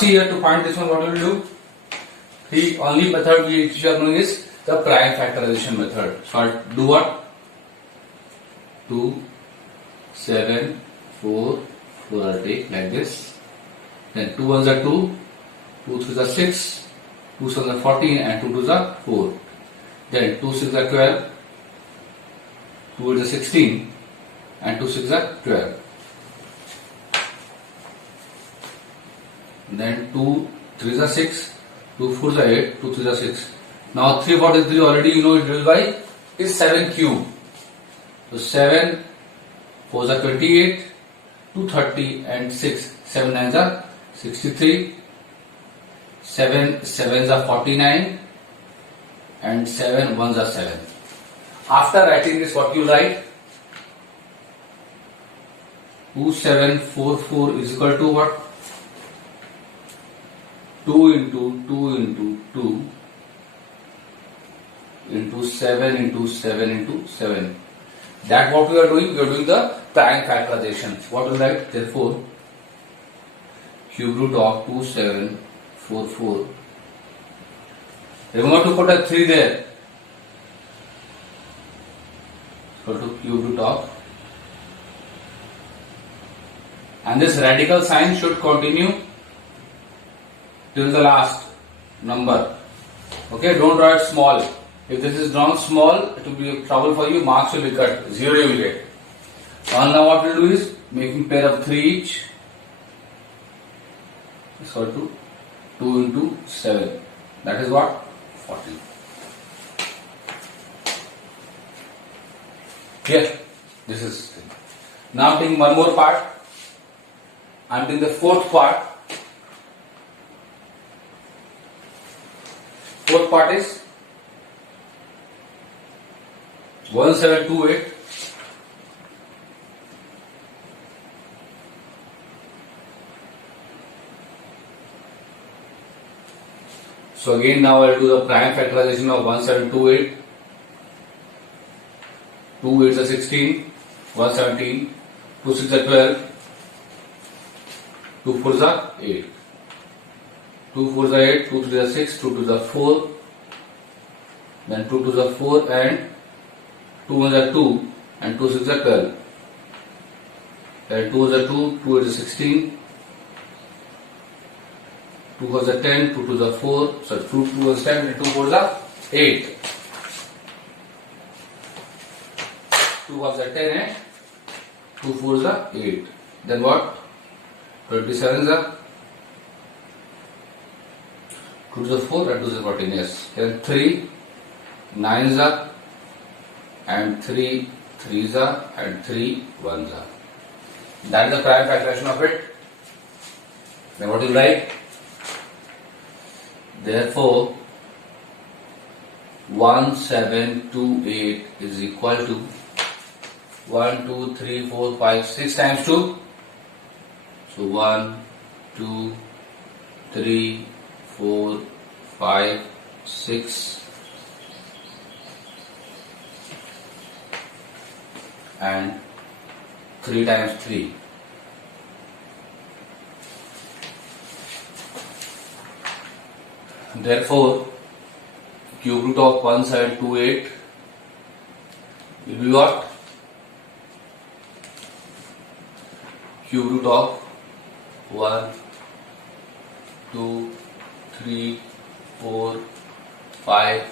See here, to find this one, what we will do? The only method which we are doing is the prime factorization method. So I'll do what? 2, 7, 4, I'll take like this. Then 2 ones are 2, 2 3s are 6, 2 7s are 14, and 2 2s are 4. Then 2 6s are 12, 2 8s are 16, and 2 6s are 12. Then 2 3s are 6, 2 4s are 8, 2 3s are 6. Now 343 already you know it divided by is 7 cube. So 7 4s are 28, 2 30, and 6 7 9s are 63, 7 7s are 49, and 7 1s are 7. After writing this, what you write? 2744 is equal to what? 2 into 2 into 2 into 7 into 7 into 7. That what we are doing? We are doing the prime factorization. What we write? Therefore, cube root of 2744. Remember to put a 3 there. Equal to cube root of. And this radical sign should continue till the last number. Okay, don't write small. If this is drawn small, it will be trouble for you. Marks will be cut. 0 you will get. And now what we will do is making pair of 3 each. Is equal to 2 into 7. That is what? 40. Here, this is. Now taking one more part. I am taking the fourth part. Fourth part is 1728. So again now I will do the prime factorization of 1728. 2 8s are 16, 117, 2 6s are 12, 2 4s are 8. 2 4s are 8, 2 3s are 6, 2 2s are 4, then 2 2s are 4, and 2 1s are 2, and 2 6s are 12. Then 2 1s are 2, 2 8s are 16, 2 4s are 10, 2 2s are 4, so 2 1s 10, and 2 4s are 8. 2 1s are 10 and 2 4s are 8. Then what? 27s are 2 to the 4 and 2 to the 14, yes. Then 3 9s are, and 3 3s are, and 3 1s are. That is the prime factorization of it. Then what do you write? Therefore, 1728 is equal to 1 2 3 4 5 6 times 2. So 1 2 3 4 5 6 and 3 times 3. Therefore, cube root of 1728 will be what? Cube root of 1 2 3 4 5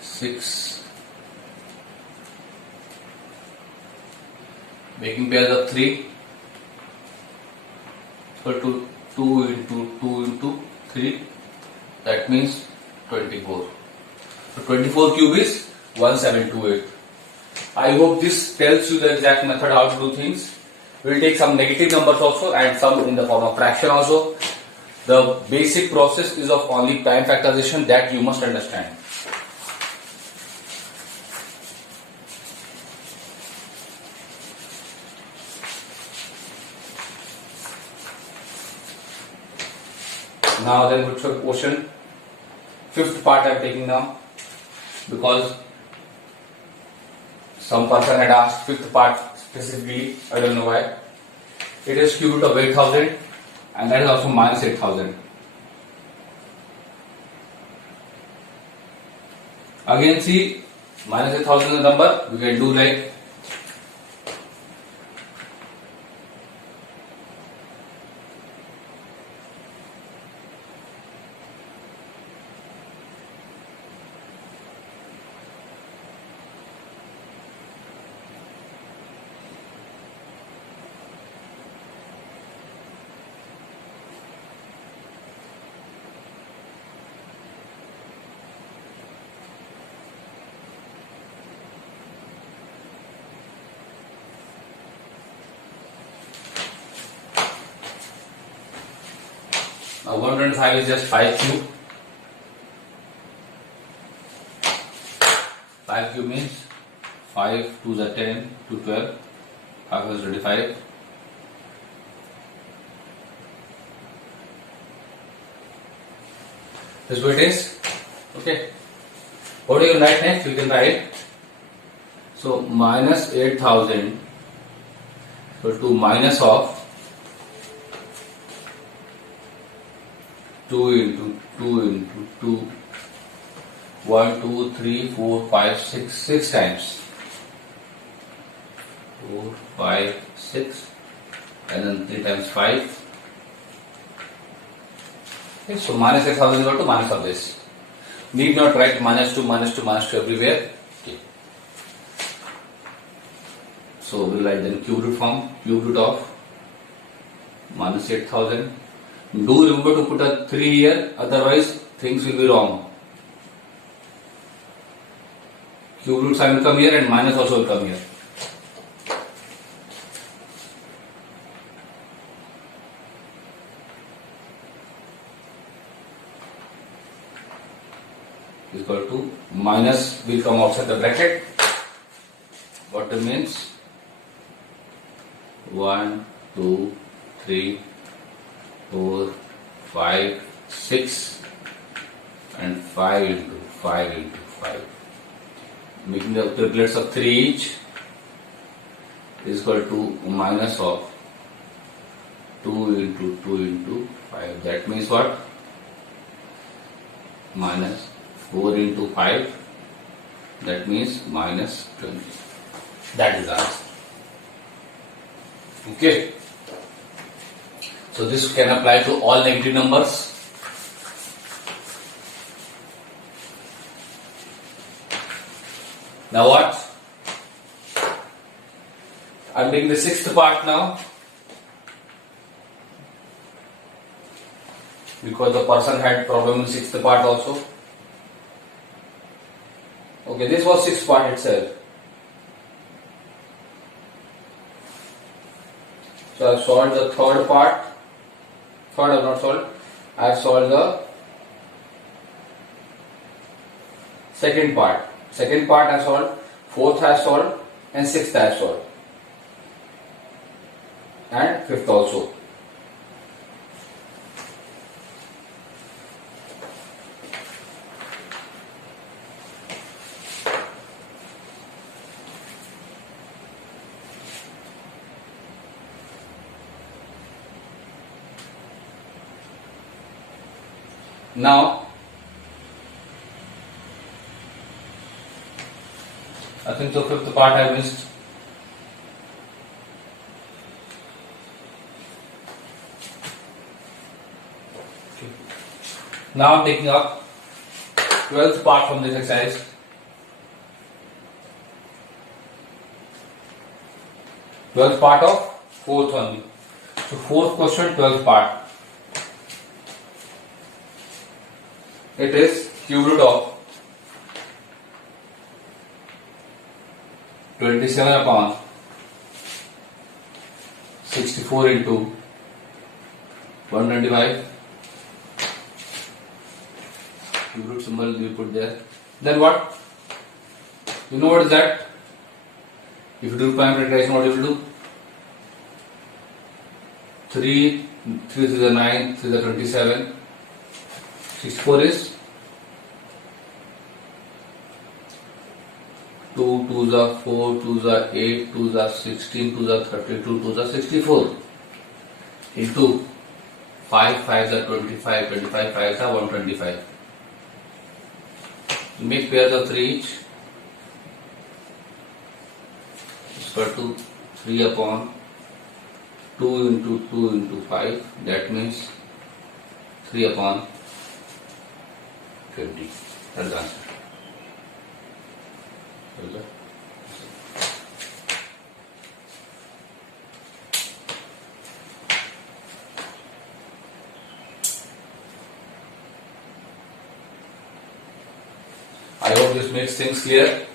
6, making pairs of 3 equal to 2 into 2 into 3, that means 24. So 24 cube is 1728. I hope this tells you the exact method how to do things. We will take some negative numbers also and some in the form of fraction also. The basic process is of only prime factorization, that you must understand. Now then, which question? Fifth part I am taking now, because some person had asked fifth part specifically. I don't know why. It is cube root of 8000, and that is also minus 8000. Again, see, minus 8,000 is the number. We can do like now 125 is just 5 cube. 5 cube means 5 2 is 10 to 12. 5 is 25. This is what it is. Okay. What do you write next? We can write. So minus 8,000 equal to minus of 2 into 2 into 2. 1, 2, 3, 4, 5, 6. 6 times. 4, 5, 6. And then 3 times 5. Okay, so minus 8,000 is equal to minus of this. Need not write minus 2, minus 2, minus 2 everywhere. Okay. So we will write then cube root form. Cube root of minus 8,000. Do remember to put a 3 here, otherwise things will be wrong. Cube root sign will come here and minus also will come here. Is equal to minus will come outside the bracket. What it means? 1, 2, 3, 4, 5, 6 and 5 into 5 into 5. Making the triplets of 3 each is equal to minus of 2 into 2 into 5. That means what? Minus 4 into 5. That means minus 20. That is the answer. Okay. So this can apply to all negative numbers. Now what? I am taking the sixth part now. Because the person had problem in sixth part also. Okay, this was sixth part itself. So I have solved the third part. Third I have not solved. I have solved the second part. Second part I solved. Fourth I solved. And sixth I solved. And fifth also. Now, I think the fifth part I missed. Okay. Now I am taking up 12th part from this exercise. 12th part of fourth only. So fourth question, 12th part. It is cube root of 27 upon 64 into 125. Cube root symbol we put there. Then what? You know what is that? If you do prime factorization, what you will do? 3 to the 9, 3 to the 27. 64 is 2 to the 4 to the 8 to the 16 to the 32 to the 64 into 5 5 the 25, 25 5 the 125. Make pairs of 3 each. Is equal to 3 upon 2 into 2 into 5. That means 3 upon 50. That's the answer. I hope this makes things clear.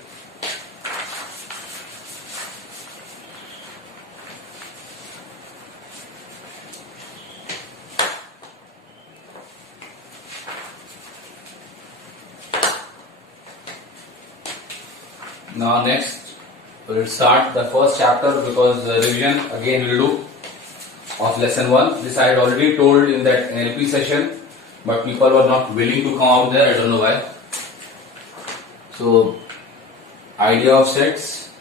Now next, we'll start the first chapter because the revision again we'll do of lesson 1. This I had already told in that NLP session, but people were not willing to come out there. I don't know why. So, idea of sets.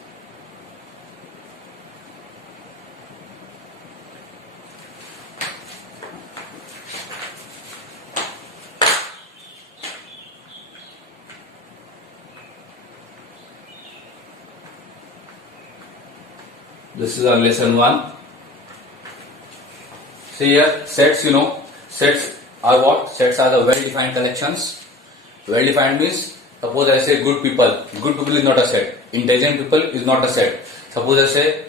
This is our lesson 1. See here, sets, sets are what? Sets are the well-defined collections. Well-defined means, suppose I say good people. Good people is not a set. Intelligent people is not a set. Suppose I say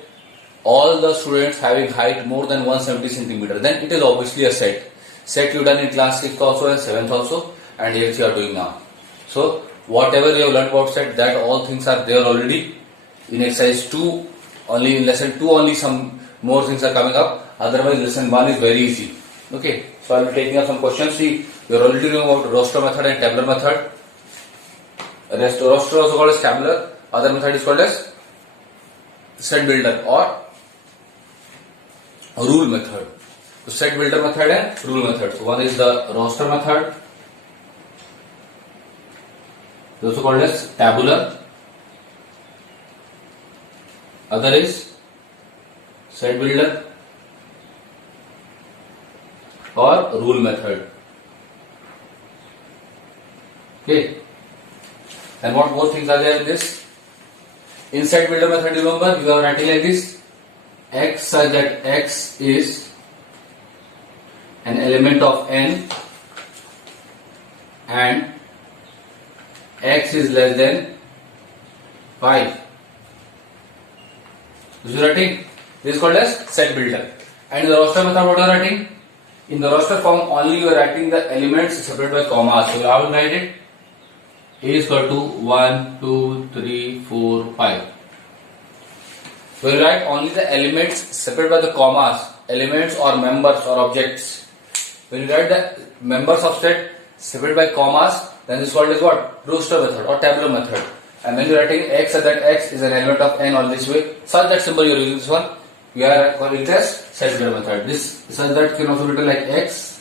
all the students having height more than 170 centimeter. Then it is obviously a set. Set you done in class 6th also and 7th also, and 8th you are doing now. So whatever you have learned about set, that all things are there already. In exercise 2, only in lesson 2 only some more things are coming up. Otherwise lesson 1 is very easy. Okay. So I will be taking up some questions. See, you are already knowing about roster method and tabular method. Roster also called as tabular. Other method is called as set builder or rule method. So set builder method and rule method. So one is the roster method. It is also called as tabular. Other is set builder or rule method. Okay. And what more things are there in this? In set builder method, remember you are writing like this: x such that x is an element of n and x is less than 5. This is writing. This is called as set builder. And in the roster method, what are you writing? In the roster form, only you are writing the elements separated by commas. So I will write it. A is equal to 1, 2, 3, 4, 5. We will write only the elements separated by the commas, elements or members or objects. When you write the members of set separated by commas, then this is called as what? Roster method or tabular method. And when you are writing x such that x is an element of n on this way, such that symbol you are using this one, we are calling it as set builder method. This such that can also be written like x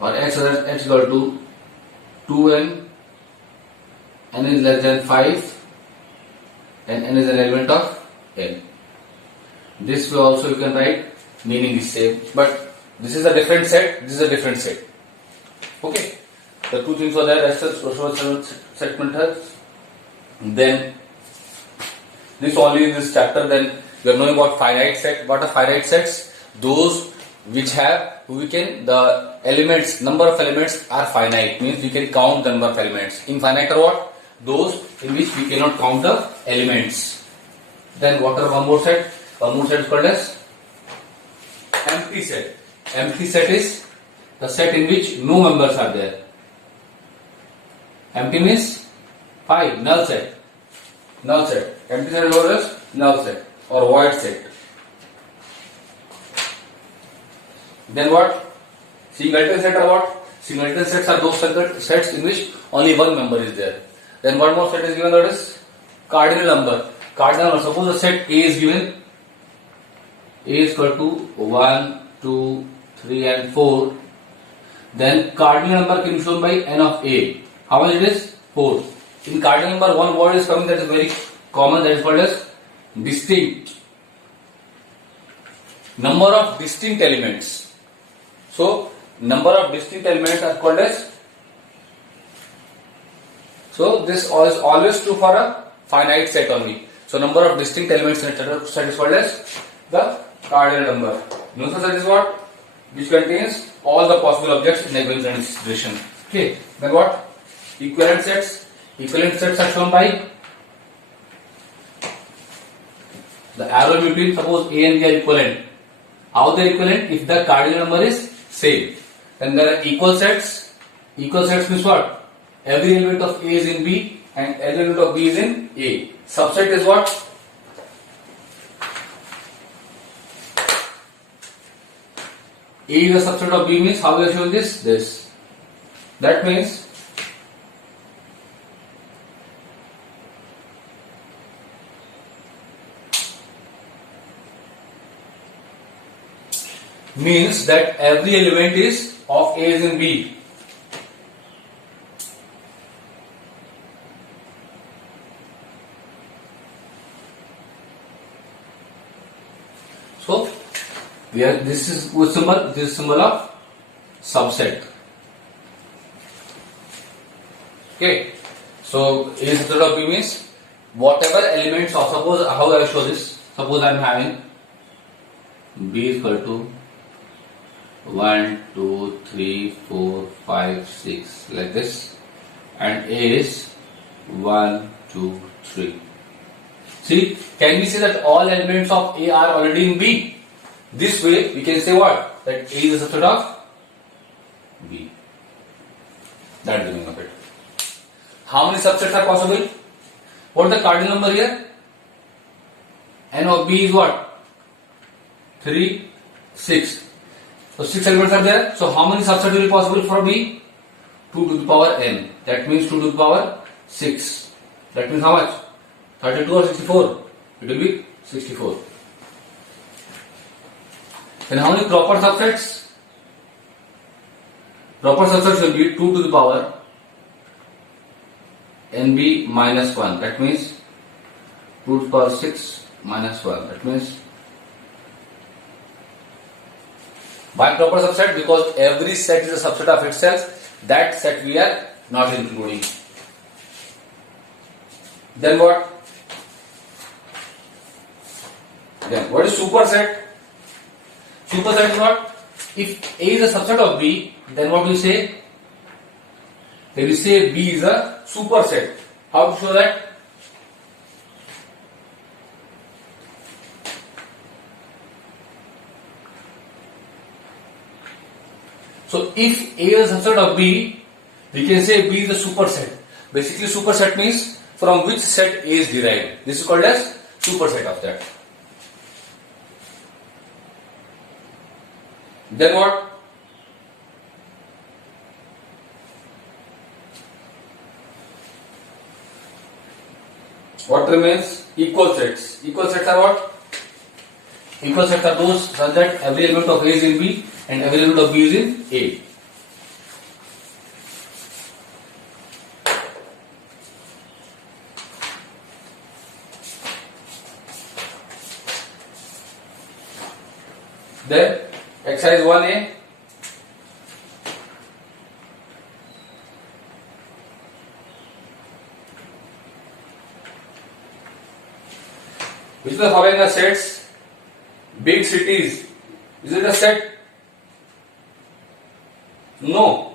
or x such that x is equal to 2n, n is less than 5 and n is an element of n. This way also you can write, meaning is same, but this is a different set, this is a different set. Okay, the two things are there as set methods. Then this only in this chapter. Then we are knowing about finite set. What are finite sets? Those which have the elements, number of elements are finite, means we can count the number of elements. Infinite are what? Those in which we cannot count the elements. Then what are one more set? One more set is called as empty set. Empty set is the set in which no members are there. Empty means 5, null set. Null set. Empty set is called as null set or void set. Then what? Singleton set are what? Singleton sets are those sets in which only one member is there. Then one more set is given, that is cardinal number. Cardinal number. Suppose the set A is given. A is equal to 1, 2, 3 and 4. Then cardinal number can be shown by n of A. How much it is? 4. In cardinal number, one word is coming that is very common, that is called as distinct. Number of distinct elements. So number of distinct elements are called as. So this is always true for a finite set only. So number of distinct elements in a set is called as the cardinal number. Null set is what? Which contains all the possible objects in a given consideration. Okay. Then what? Equivalent sets. Equivalent sets are shown by the arrow in between. Suppose A and B are equivalent. How they are equivalent? If the cardinal number is same. Then there are equal sets. Equal sets means what? Every element of A is in B and every element of B is in A. Subset is what? A is a subset of B means how we are showing this? This. That means that every element is of A is in B. So this is symbol of subset. Okay. So A is subset of B means whatever elements of, suppose how I show this. Suppose I am having B is equal to 1, 2, 3, 4, 5, 6 like this, and A is 1, 2, 3. See, can we say that all elements of A are already in B? This way we can say what? That A is a subset of B. That's the meaning of it. How many subsets are possible? What is the cardinal number here? N of B is what? 3, 6. So 6 elements are there. So how many subsets will be possible for B? 2 to the power n. That means 2 to the power 6. That means how much? 32 or 64? It will be 64. Then how many proper subsets? Proper subsets will be 2 to the power nb minus 1. That means 2 to the power 6 minus 1. That means why proper subset? Because every set is a subset of itself. That set we are not including. Then what? Then what is superset? Superset is what? If A is a subset of B, then what we say? Then we say B is a superset. How to show that? So if A is a subset of B, we can say B is a superset. Basically superset means from which set A is derived. This is called as superset of that. Then what? What remains? Equal sets. Equal sets are what? Equal sets are those such that every element of A is in B and every element of B is in A. Then exercise 1A. Which of the following are sets? Big cities. Is it a set? No.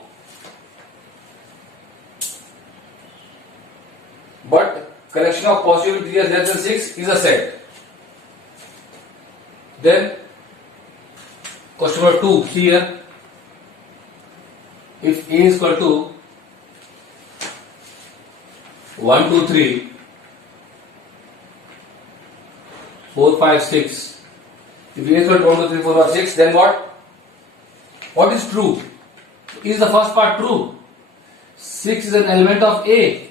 But collection of possible integers less than 6 is a set. Then question number 2, see here. If A is equal to 1, 2, 3, 4, 5, 6. If A is equal to 1, 2, 3, 4, 5, 6, then what? What is true? Is the first part true? 6 is an element of A.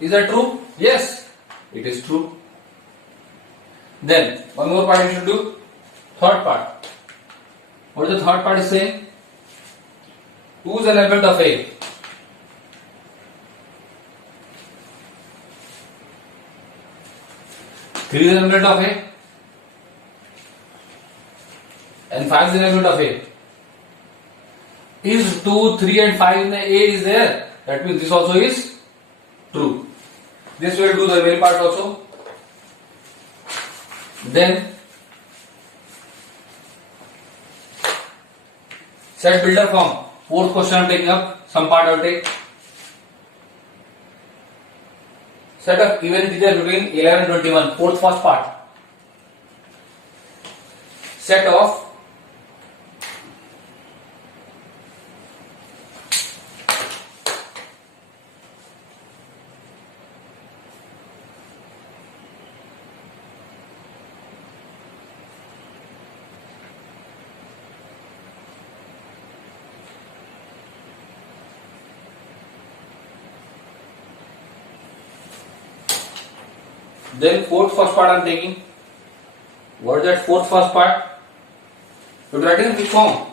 Is that true? Yes, it is true. Then, one more part you should do. Third part. What is the third part is saying? 2 is an element of A. Three is an element of A. And 5 is an element of A. is 2, 3 and 5 in the A is there. That means this also is true. This will do the remaining part also. Then set builder form. Fourth question I am taking up. Some part I will take. Set of even integers between 11 and 21. Fourth first part. Set of then fourth first part I am taking. What is that fourth first part? You have to write in which form?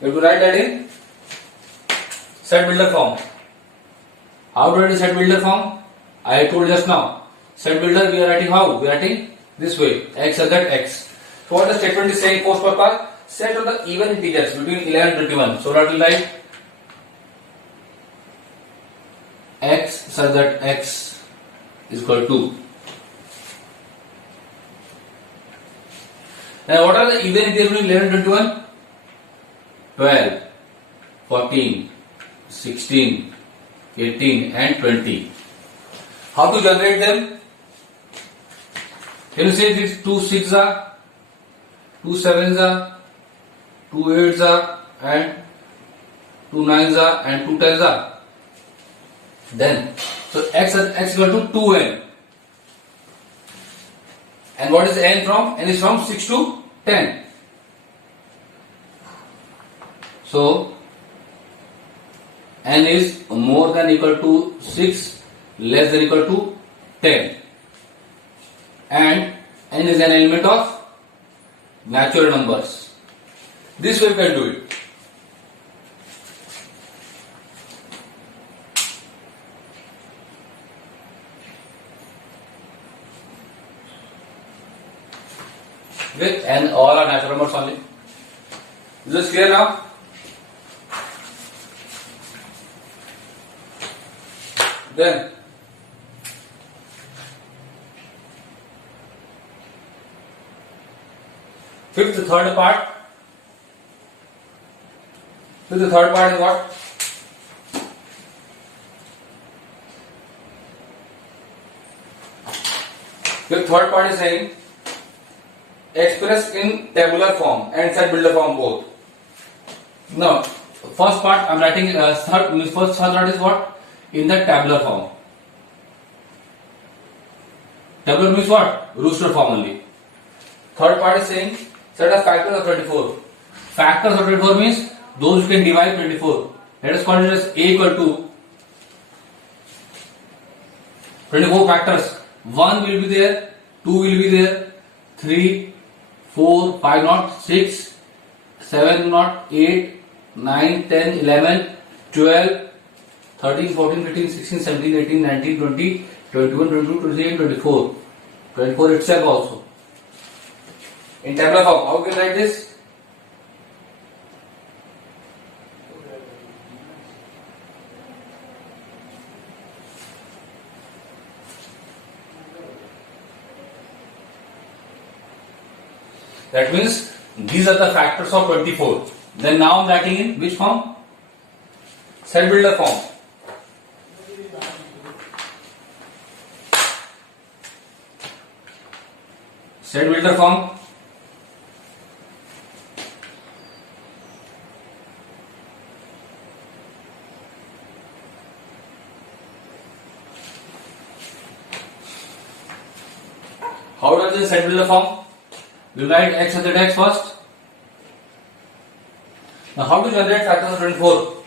You have to write that in set builder form. How to write in set builder form? I told just now. Set builder we are writing how? We are writing this way. X such that X. So what the statement is saying? First part. Set of the even integers between 11 and 21. So that will write X such that X is equal to. Now what are the even integers between 11 and 21? 12, 14, 16, 18 and 20. How to generate them? Can you say these 2 6s are, 2 7s are, 2 8s are and 2 9s are and 2 10s are? Then, so x equal to 2n. And what is n from? N is from 6 to 10. So, n is more than equal to 6, less than equal to 10. And n is an element of natural numbers. This way we can do it. With and all are natural numbers only. Is this clear now? Then fifth third part. So the third part is what? The third part is saying express in tabular form and set builder form both. Now, first part I am writing first part is what? In the tabular form. Tabular means what? Rooster form only. Third part is saying set of factors of 24. Factors of 24 means those who can divide 24. Let us call it as A equal to 24 factors. 1 will be there, 2 will be there, 3, 4, 5 not, 6, 7 not, 8, 9, 10, 11, 12, 13, 14, 15, 16, 17, 18, 19, 20, 21, 22, 23 and 24. 24 itself also. In tabular form, how can we write this? That means these are the factors of 24. Then now I am writing in which form? Set builder form. Set builder form. How does the set builder form? We write x at x first. Now how to generate factors of 24?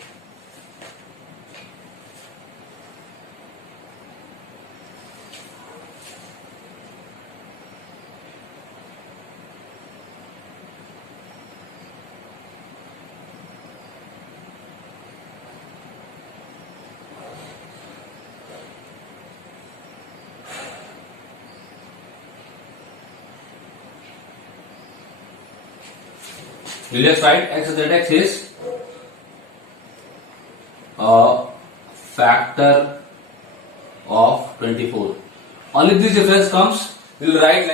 we'll just write x z x is a factor of 24. Only this difference comes, we'll write like